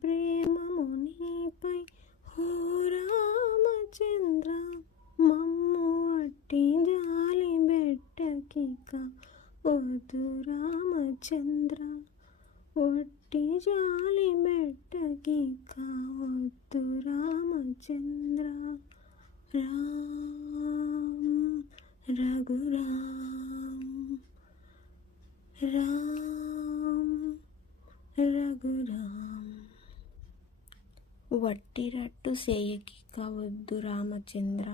ప్రేమము నీపై ఓ రామచంద్ర, మమ్ము అట్టి జాలి బెట్టకిక వద్దు రామచంద్ర, ఒట్టి జాలి బెట్టకిక వద్దు రామచంద్ర. రామ్ రఘురామ్ రామ్ రఘురామ్. వట్టి రట్టు సేయకిక వద్దు రామచంద్ర,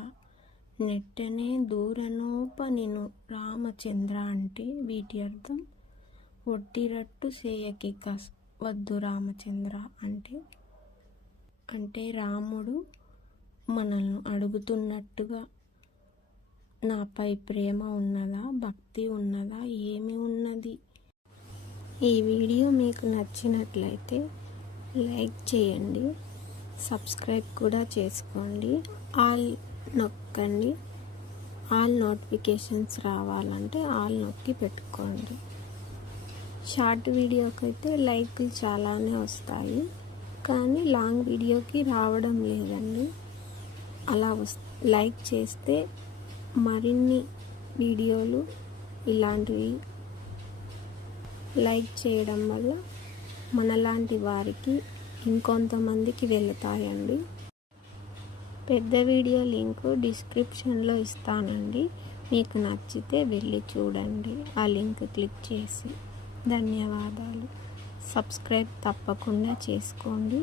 నెట్టనే దూరనోపనిను రామచంద్ర అంటే వీటి అర్థం వట్టి రట్టు సేయకిక వద్దు రామచంద్ర అంటే రాముడు మనల్ని అడుగుతున్నట్టుగా నాపై ప్రేమ ఉన్నదా, భక్తి ఉన్నదా, ఏమి ఉన్నది? ఈ వీడియో మీకు నచ్చినట్లయితే లైక్ చేయండి, సబ్స్క్రైబ్ కూడా చేసుకోండి, ఆల్ నొక్కండి. ఆల్ నోటిఫికేషన్స్ రావాలంటే ఆల్ నొక్కి పెట్టుకోండి. షార్ట్ వీడియోకి అయితే లైక్లు చాలానే వస్తాయి, కానీ లాంగ్ వీడియోకి రావడం లేదండి. అలా లైక్ చేస్తే మరిన్ని వీడియోలు ఇలాంటివి లైక్ చేయడం వల్ల మనలాంటి వారికి ఇంకొంతమందికి వెళతాయండి. పెద్ద వీడియో లింకు డిస్క్రిప్షన్లో ఇస్తానండి, మీకు నచ్చితే వెళ్ళి చూడండి ఆ లింక్ క్లిక్ చేసి. ధన్యవాదాలు. సబ్స్క్రైబ్ తప్పకుండా చేసుకోండి.